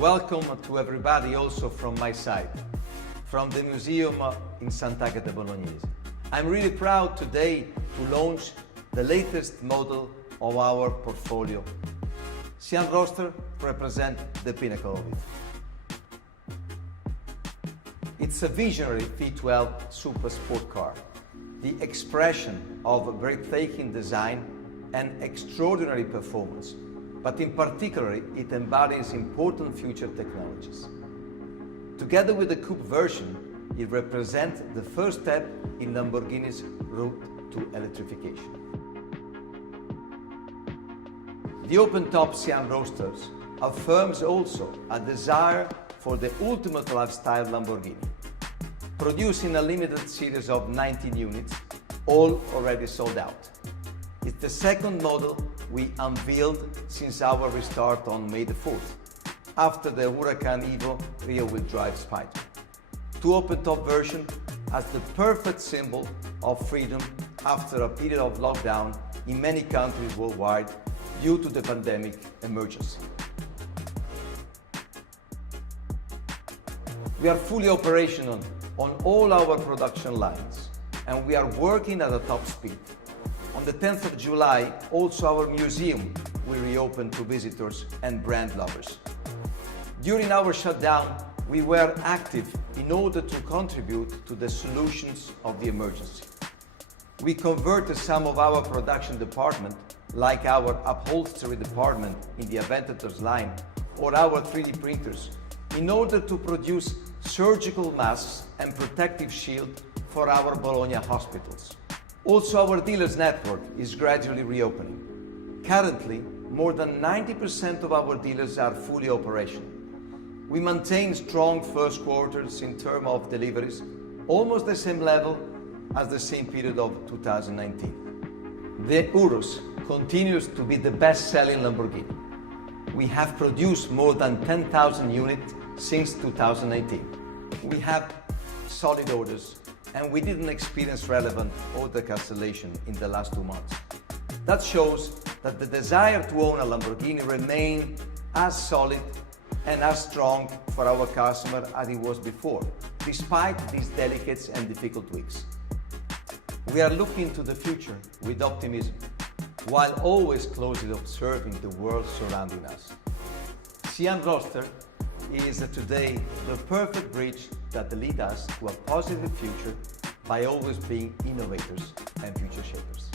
Welcome to everybody also from my side, from the museum in Italian Bolognese. I'm really proud today to launch the latest model of our portfolio. Sian Roadster represents the pinnacle of it. It's a visionary V12 super sport car, the expression of a breathtaking design and extraordinary performance, but in particular it embodies important future technologies. Together with the coupe version, it represents the first step in Lamborghini's route to electrification. The open-top Sian Roadsters affirms also a desire for the ultimate lifestyle Lamborghini, producing a limited series of 19 units, all already sold out. It's the second model we unveiled since our restart on May the 4th, after the Huracan Evo rear-wheel drive Spider. Two open-top versions as the perfect symbol of freedom after a period of lockdown in many countries worldwide due to the pandemic emergency. We are fully operational on all our production lines, and we are working at a top speed. On the 10th of July, also our museum will reopen to visitors and brand lovers. During our shutdown, we were active in order to contribute to the solutions of the emergency. We converted some of our production department, like our upholstery department in the Aventador line, or our 3D printers, in order to produce surgical masks and protective shields for our Bologna hospitals. Also, our dealers network is gradually reopening. Currently, more than 90% of our dealers are fully operational. We maintain strong first quarters in terms of deliveries, almost the same level as the same period of 2019. The Urus continues to be the best-selling Lamborghini. We have produced more than 10,000 units since 2018. We have solid orders, and we didn't experience relevant order cancellation in the last 2 months. That shows that the desire to own a Lamborghini remains as solid and as strong for our customer as it was before, despite these delicate and difficult weeks. We are looking to the future with optimism, while always closely observing the world surrounding us. Sian Roadster is today the perfect bridge that leads us to a positive future by always being innovators and future shapers.